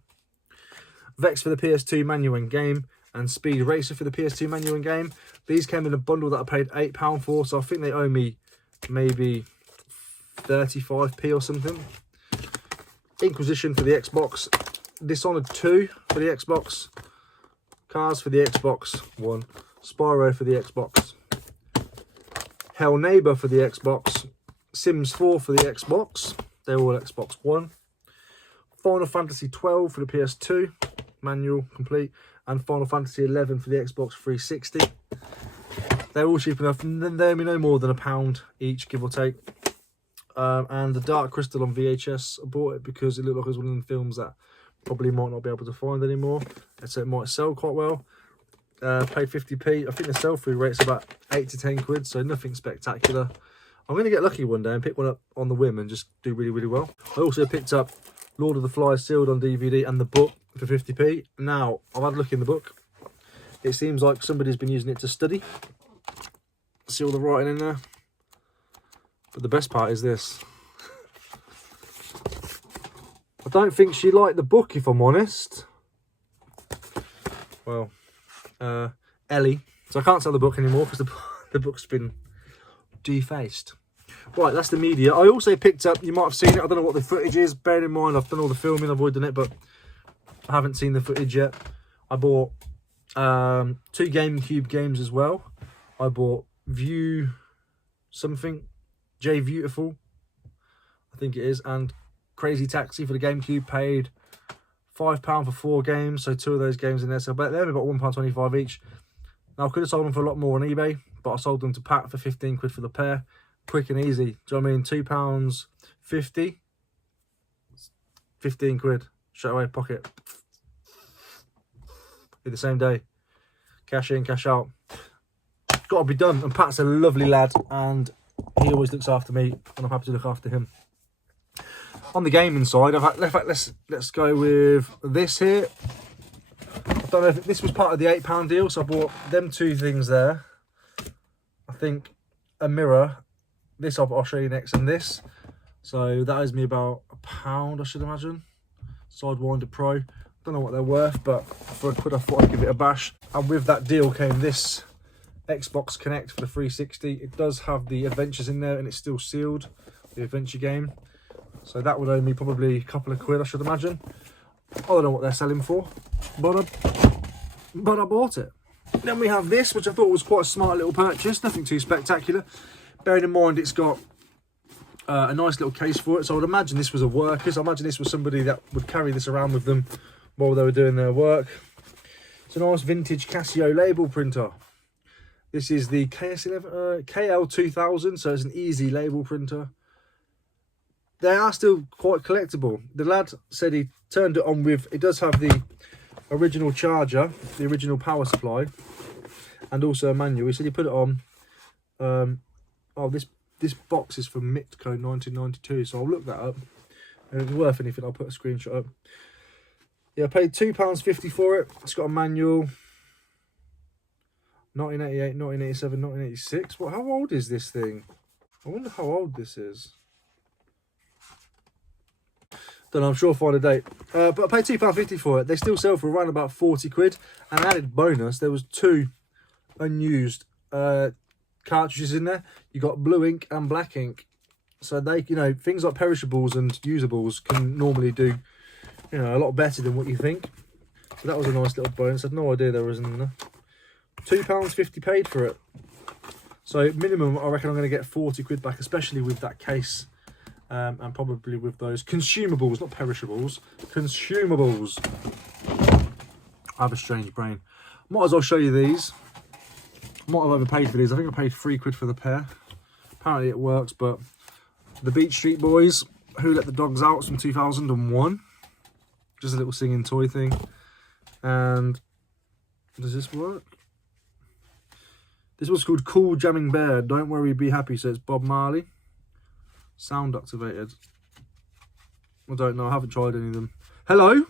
Vex for the PS2 manual and game, and Speed Racer for the PS2 manual and game. These came in a bundle that I paid £8 for, so I think they owe me maybe 35p or something. Inquisition for the Xbox. Dishonored 2 for the Xbox. Cars for the Xbox 1. Spyro for the Xbox. Hell Neighbour for the Xbox. Sims 4 for the Xbox. They're all Xbox One. Final Fantasy 12 for the PS2. manual, complete, and Final Fantasy 11 for the Xbox 360. They're all cheap enough, and they're no more than £1 each, give or take. And the Dark Crystal on VHS, I bought it because it looked like it was one of the films that probably might not be able to find anymore, so it might sell quite well. Paid 50p. I think the sell-through rate's about 8 to 10 quid, so nothing spectacular. I'm going to get lucky one day and pick one up on the whim and just do really, really well. I also picked up Lord of the Flies sealed on DVD and the book for 50p. Now, I've had a look in the book. It seems like somebody's been using it to study. See all the writing in there. But the best part is this. I don't think she liked the book, if I'm honest. Well, Ellie. So I can't sell the book anymore because the book's been defaced. Right, that's the media. I also picked up, you might have seen it, I don't know what the footage is. Bear in mind, I've done all the filming, I've already done it, but I haven't seen the footage yet. I bought 2 GameCube games as well. I bought View something, J Beautiful, I think it is, and Crazy Taxi for the GameCube. Paid £5 for 4 games, so 2 of those games in there. So they're about £1.25 each. Now I could have sold them for a lot more on eBay, but I sold them to Pat for 15 quid for the pair. Quick and easy. Do you know what I mean? £2.50, 15 quid straight away, pocket. In the same day. Cash in, cash out. Got to be done. And Pat's a lovely lad, and he always looks after me, and I'm happy to look after him. On the gaming side, let's go with this here. I don't know if this was part of the £8 deal, so I bought them 2 things there. I think a mirror. This I'll show you next, and this. So that is me about £1, I should imagine. Sidewinder Pro. Don't know what they're worth, but for a quid I thought I'd give it a bash. And with that deal came this Xbox Connect for the 360. It does have the Adventures in there, and it's still sealed, the adventure game. So that would owe me probably a couple of quid, I should imagine. I don't know what they're selling for, but I bought it. Then we have this, which I thought was quite a smart little purchase. Nothing too spectacular. Bearing in mind it's got a nice little case for it. So I would imagine this was a worker's. I imagine this was somebody that would carry this around with them while they were doing their work. It's a nice vintage Casio label printer. This is the KL2000, so it's an easy label printer. They are still quite collectible. The lad said he turned it on with, it does have the original charger, the original power supply, and also a manual. He said he put it on. Oh, this box is from Mitco 1992, so I'll look that up. And if it's worth anything, I'll put a screenshot up. Yeah, I paid £2.50 for it. It's got a manual. 1988, 1987, 1986. What? How old is this thing? I wonder how old this is. Don't know, I'm sure I'll find a date. But I paid £2.50 for it. They still sell for around about 40 quid. And added bonus, there was 2 unused cartridges in there. You got blue ink and black ink. So they, you know, things like perishables and usables can normally do, you know, a lot better than what you think. So that was a nice little bonus. I had no idea there was in there. £2.50 paid for it. So minimum, I reckon I'm going to get 40 quid back, especially with that case. And probably with those consumables, not perishables, consumables. I have a strange brain. Might as well show you these. Might have overpaid for these. I think I paid 3 quid for the pair. Apparently it works, but the Beach Street Boys, Who Let the Dogs Out from 2001. Just a little singing toy thing. And does this work? This one's called Cool Jamming Bear. Don't Worry, Be Happy. So it's Bob Marley. Sound activated. I don't know. I haven't tried any of them. Hello?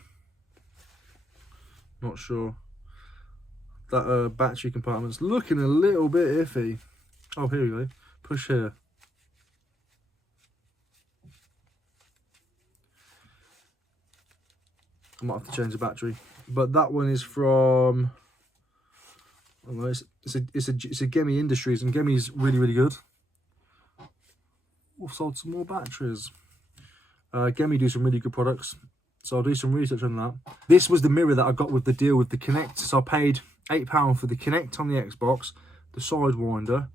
Not sure. That battery compartment's looking a little bit iffy. Oh, here we go. Push here. I might have to change the battery. But that one is from... I don't know, it's a Gemi Industries, and Gemi's really, really good. We've sold some more batteries. Gemi do some really good products, so I'll do some research on that. This was the mirror that I got with the deal with the Kinect. So I paid £8 for the Kinect on the Xbox, the Sidewinder,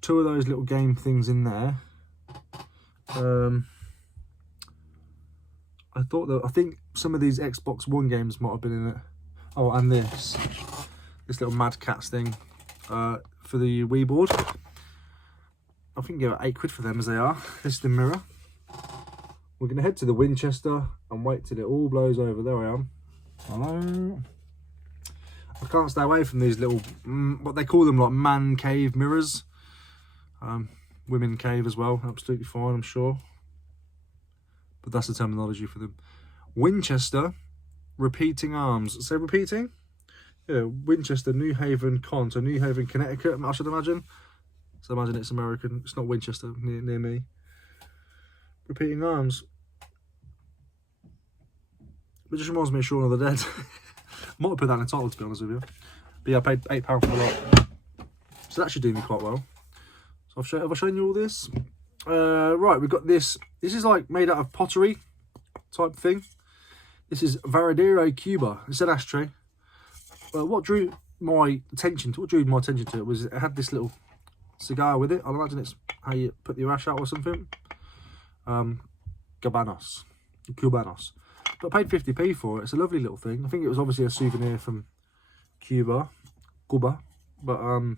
2 of those little game things in there. I think some of these Xbox One games might have been in it. Oh, and this little Mad Cats thing for the Wii board. I think you get £8 for them as they are. This is the mirror. We're going to head to the Winchester and wait till it all blows over. There I am. Hello. I can't stay away from these little, what they call them, like man cave mirrors. Women cave as well. Absolutely fine, I'm sure. But that's the terminology for them. Winchester repeating arms. Say repeating? Yeah, Winchester, New Haven, so New Haven, Connecticut, I should imagine. So imagine it's American. It's not Winchester, near me. Repeating arms. It just reminds me of Shaun of the Dead. Might have put that in the title, to be honest with you. But yeah, I paid £8 for the lot. So that should do me quite well. So have I shown you all this? Right, we've got this. This is like made out of pottery type thing. This is Varadero Cuba. It's an ashtray. What drew my attention to it was it had this little cigar with it. I imagine it's how you put your ash out or something. Cubanos. But I paid 50p for it. It's a lovely little thing. I think it was obviously a souvenir from Cuba. But I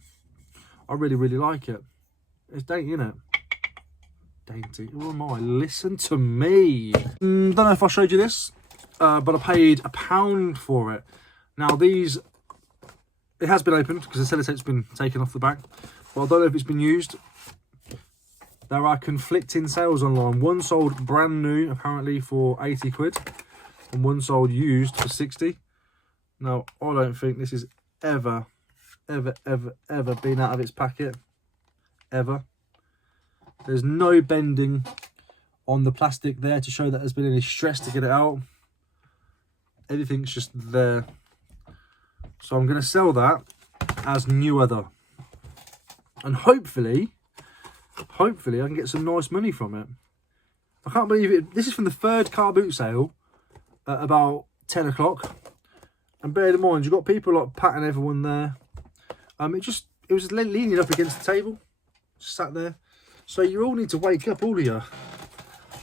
really like it. It's dainty, isn't it? Dainty. Who am I? Listen to me. Don't know if I showed you this, but I paid £1 for it. Now these, it has been opened because the sellotape's been taken off the back, but I don't know if it's been used. There are conflicting sales online. One sold brand new, apparently for £80, and one sold used for 60. Now, I don't think this is ever been out of its packet. Ever. There's no bending on the plastic there to show that there's been any stress to get it out. Everything's just there. So I'm going to sell that as new other. And hopefully I can get some nice money from it. I can't believe it. This is from the third car boot sale at about 10 o'clock. And bear in mind, you've got people like patting everyone there. It was leaning up against the table. Just sat there. So you all need to wake up, all of you.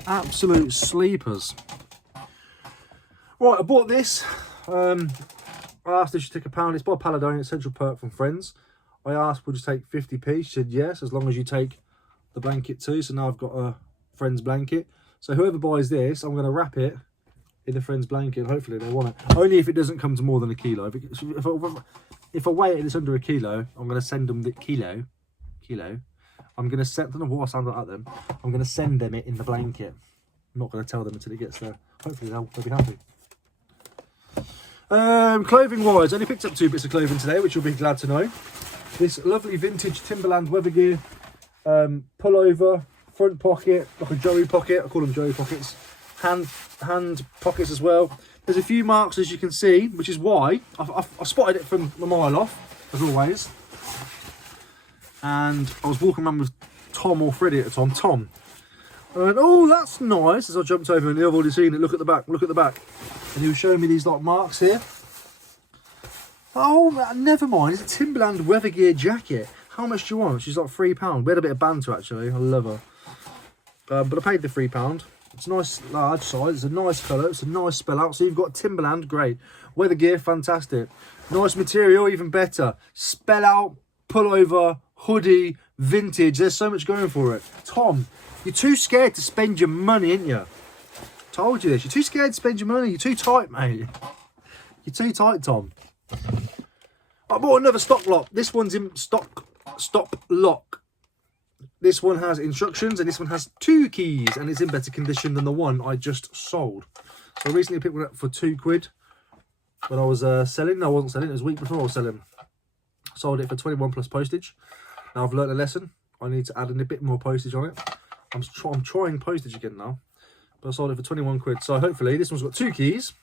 Absolute sleepers. Right, I bought this. I asked if she'd take £1. It's by Paladone, it's Central Perk from Friends. I asked, would you take 50p? She said yes, as long as you take the blanket too. So now I've got a Friends blanket. So whoever buys this, I'm going to wrap it in the Friends blanket. Hopefully they want it. Only if it doesn't come to more than a kilo. If I weigh it and it's under a kilo, I'm going to send them the kilo. I'm going to send, I don't know why I sound like that then. I'm going to send them it in the blanket. I'm not going to tell them until it gets there. Hopefully they'll be happy. Clothing wise, I only picked up 2 bits of clothing today, which you'll be glad to know. This lovely vintage Timberland weather gear pullover, front pocket, like a Joey pocket. I call them Joey pockets. Hand pockets as well. There's a few marks, as you can see, which is why I spotted it from a mile off, as always. And I was walking around with Tom or Freddie at the time. Tom. I went, oh, that's nice. As I jumped over and I've already seen it. Look at the back. Look at the back. And he was showing me these like marks here. Oh, never mind. It's a Timberland weather gear jacket. How much do you want? She's like £3. We had a bit of banter actually. I love her. But I paid the £3. It's a nice large size. It's a nice colour. It's a nice spell out. So you've got Timberland, great. Weather gear, fantastic. Nice material, even better. Spell out, pullover, hoodie, vintage. There's so much going for it. Tom, you're too scared to spend your money, ain't you? Told you this. You're too scared to spend your money. You're too tight, mate. You're too tight, Tom. I bought another stock lock. This one's in stop lock. This one has instructions and this one has 2 keys and it's in better condition than the one I just sold. So I recently picked one up for £2 when I was selling. No, I wasn't selling. It was a week before I was selling. Sold it for 21 plus postage. Now I've learned a lesson. I need to add in a bit more postage on it. I'm trying postage again now. But I sold it for 21 quid. So hopefully this one's got 2 keys.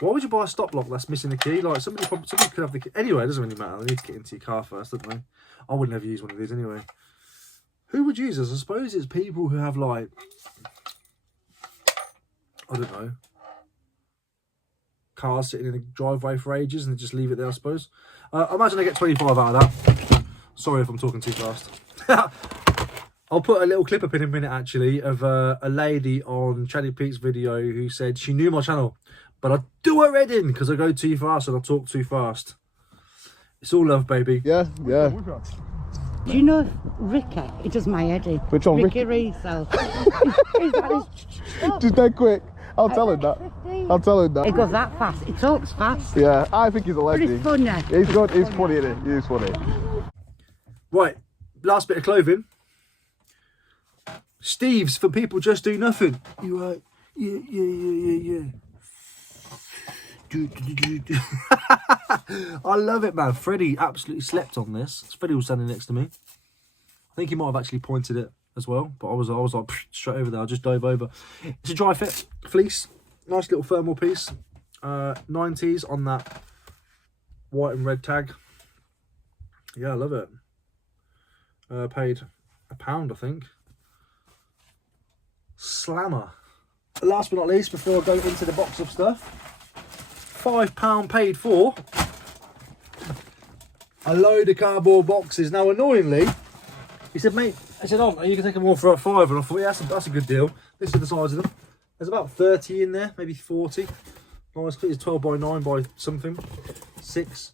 Why would you buy a stop lock that's missing a key? Like somebody could have the key. Anyway, it doesn't really matter. They need to get into your car first, don't they? I would never use one of these anyway. Who would use this? I suppose it's people who have like, I don't know, cars sitting in a driveway for ages and they just leave it there, I suppose. I imagine I get 25 out of that. Sorry if I'm talking too fast. I'll put a little clip up in a minute actually of a lady on Channy Pete's video who said she knew my channel, But I do a red in because I go too fast and I talk too fast. It's all love, baby. Yeah, yeah. Do you know Ricky? He does my head in. Which one? Ricky Resells. He's like this. Just dead quick. I'll tell him that. I'll tell him that. He goes that fast. He talks fast. Yeah, I think he's a legend. But he's funny. He's good. He's funny, isn't he? He's funny. Right, last bit of clothing. Steve's for people just do nothing. You right? Yeah. I love it, man. Freddie absolutely slept on this. Freddie was standing next to me. I think he might have actually pointed it as well, but I was like straight over there. I just dove over. It's a dry fit fleece, nice little thermal piece. 90s on that white and red tag. Yeah, I love it. Paid £1, I think. Slammer. Last but not least, before I go into the box of stuff, £5 paid for a load of cardboard boxes. Now, annoyingly, he said, mate, I said, oh, you can take them all for a £5, and I thought, yeah, that's a good deal. This is the size of them. There's about 30 in there, maybe 40. Nice, it's 12 by 9 by something, 6.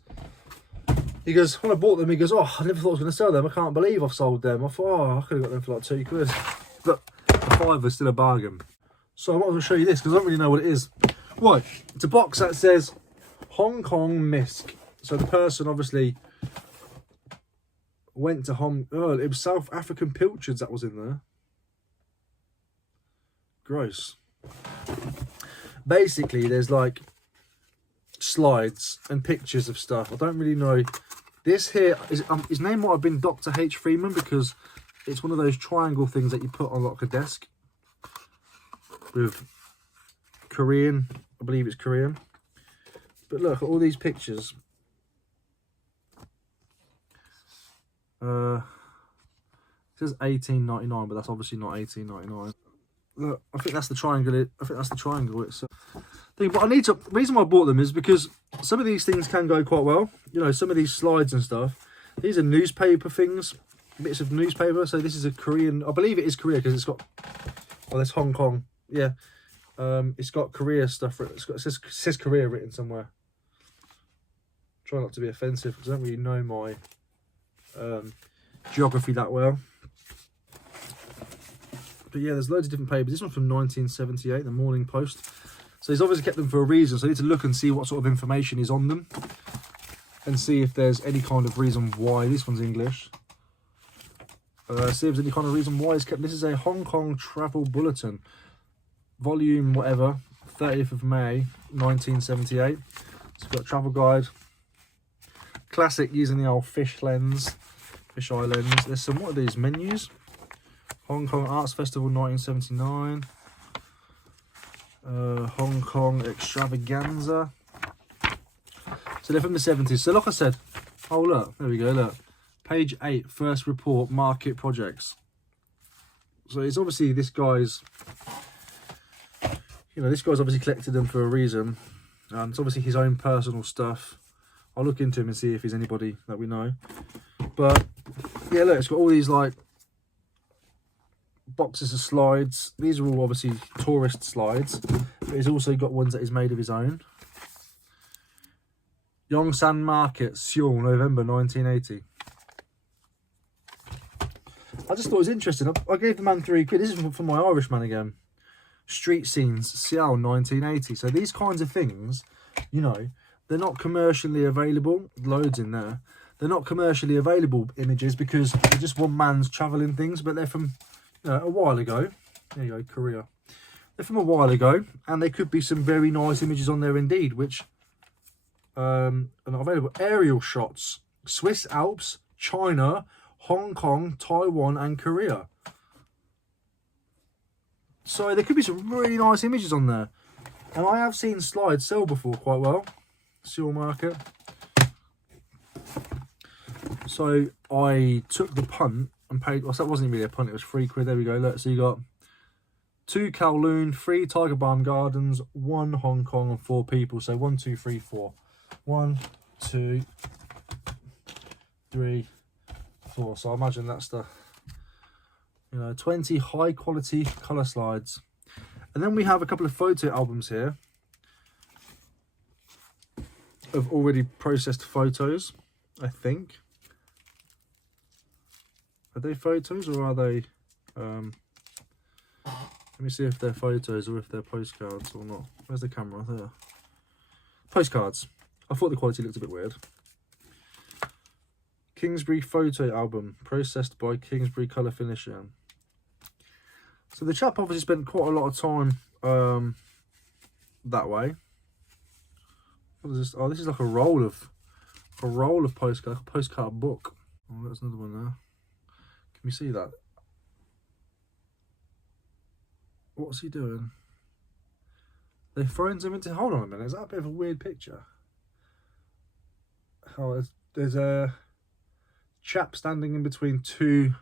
He goes, when I bought them, he goes, oh, I never thought I was going to sell them. I can't believe I've sold them. I thought, oh, I could have got them for like £2. But a £5 is still a bargain. So I might as well show you this because I don't really know what it is. Right, it's a box that says Hong Kong Misk. So the person obviously went to it was South African pilchards that was in there. Gross. Basically, there's like slides and pictures of stuff. I don't really know. This here is his name might have been Dr. H. Freeman because it's one of those triangle things that you put on like a desk with Korean. I believe it's Korean. But look at all these pictures. It says 18.99, but that's obviously not 18.99. Look, I think that's the triangle. I think that's the triangle. It's thing. But the reason why I bought them is because some of these things can go quite well. You know, some of these slides and stuff. These are newspaper things, bits of newspaper. So this is a Korean. I believe it is Korea because it's got. Oh, that's Hong Kong. Yeah, it's got Korea stuff. It says Korea written somewhere. Try not to be offensive because I don't really know my geography that well. But yeah, there's loads of different papers. This one's from 1978, the Morning Post. So he's obviously kept them for a reason. So I need to look and see what sort of information is on them. And see if there's any kind of reason why. This one's English. See if there's any kind of reason why it's kept. This is a Hong Kong Travel Bulletin. Volume whatever. 30th of May, 1978. It's got a travel guide. Classic using the old fish eye lens. There's some, what are these, menus? Hong Kong Arts Festival 1979. Hong Kong Extravaganza. So they're from the 70s. So like I said, oh look, there we go, look. Page 8, first report, market projects. So it's obviously this guy's, this guy's obviously collected them for a reason. It's obviously his own personal stuff. I'll look into him and see if he's anybody that we know. But yeah, look, it's got all these like boxes of slides. These are all obviously tourist slides, but he's also got ones that he's made of his own. Yongsan Market, Seoul, November 1980. I just thought it was interesting. I gave the man £3. This is from my Irishman again. Street Scenes, Seoul, 1980. So these kinds of things, they're not commercially available. Loads in there. They're not commercially available images because they're just one man's travelling things, but they're from a while ago. There you go, Korea. They're from a while ago, and there could be some very nice images on there indeed, which are not available. Aerial shots, Swiss Alps, China, Hong Kong, Taiwan, and Korea. So there could be some really nice images on there. And I have seen slides sell before quite well. Seoul Market. So I took the punt and paid, well, that wasn't really a punt, it was £3. There we go, look, so you got 2 Kowloon, 3 Tiger Balm Gardens, 1 Hong Kong, and 4 people. So 1, 2, 3, 4. 1, 2, 3, 4. So I imagine that's the 20 high quality colour slides. And then we have a couple of photo albums here. of already processed photos, I think. Are they photos or are they... let me see if they're photos or if they're postcards or not. Where's the camera? There. Postcards. I thought the quality looked a bit weird. Kingsbury photo album, processed by Kingsbury Colour Finishing. So the chap obviously spent quite a lot of time that way. What is this? Oh, this is like a roll of postcard, like a postcard book. Oh, there's another one there. Can you see that? What's he doing? They're throwing him into... Hold on a minute, is that a bit of a weird picture? Oh, there's a chap standing in between two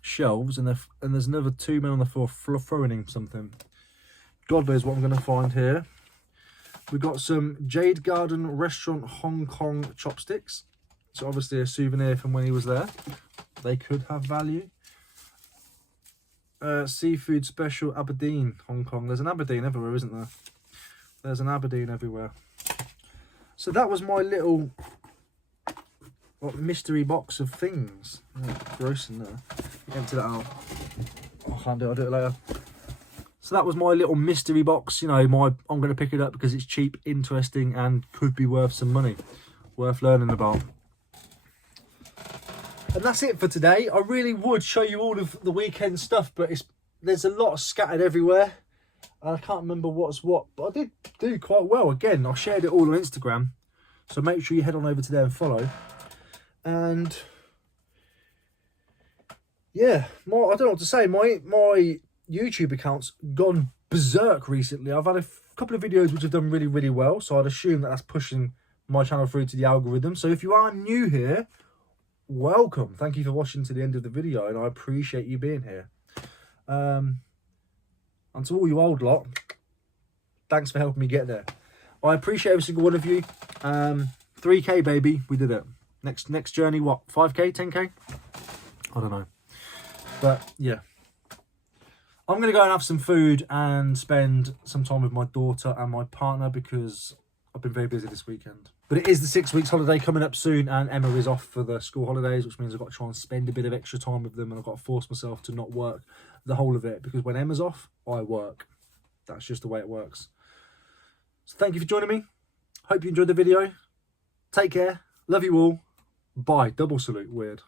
shelves, and there's another two men on the floor throwing him something. God knows what I'm going to find here. We've got some Jade Garden Restaurant Hong Kong chopsticks. So obviously a souvenir from when he was there. They could have value. Seafood Special Aberdeen, Hong Kong. There's an Aberdeen everywhere, isn't there? There's an Aberdeen everywhere. So that was my little mystery box of things. Oh, gross in there. Empty that out. Oh, I can't do it. I'll do it later. So that was my little mystery box. You know, I'm going to pick it up because it's cheap, interesting, and could be worth some money. Worth learning about. And that's it for today. I really would show you all of the weekend stuff, but there's a lot scattered everywhere. And I can't remember what's what, but I did do quite well. Again, I shared it all on Instagram. So make sure you head on over to there and follow. And yeah, I don't know what to say. My YouTube account's gone berserk recently. I've had a couple of videos which have done really, really well. So I'd assume that that's pushing my channel through to the algorithm. So if you are new here, welcome. Thank you for watching to the end of the video, and I appreciate you being here. And to all you old lot, thanks for helping me get there. I appreciate every single one of you. 3K, baby, we did it. Next journey, what, 5K, 10K? I don't know. But yeah, I'm going to go and have some food and spend some time with my daughter and my partner because I've been very busy this weekend. But it is the 6 weeks holiday coming up soon, and Emma is off for the school holidays, which means I've got to try and spend a bit of extra time with them, and I've got to force myself to not work the whole of it, because when Emma's off, I work. That's just the way it works. So thank you for joining me. Hope you enjoyed the video. Take care. Love you all. Bye. Double salute. Weird.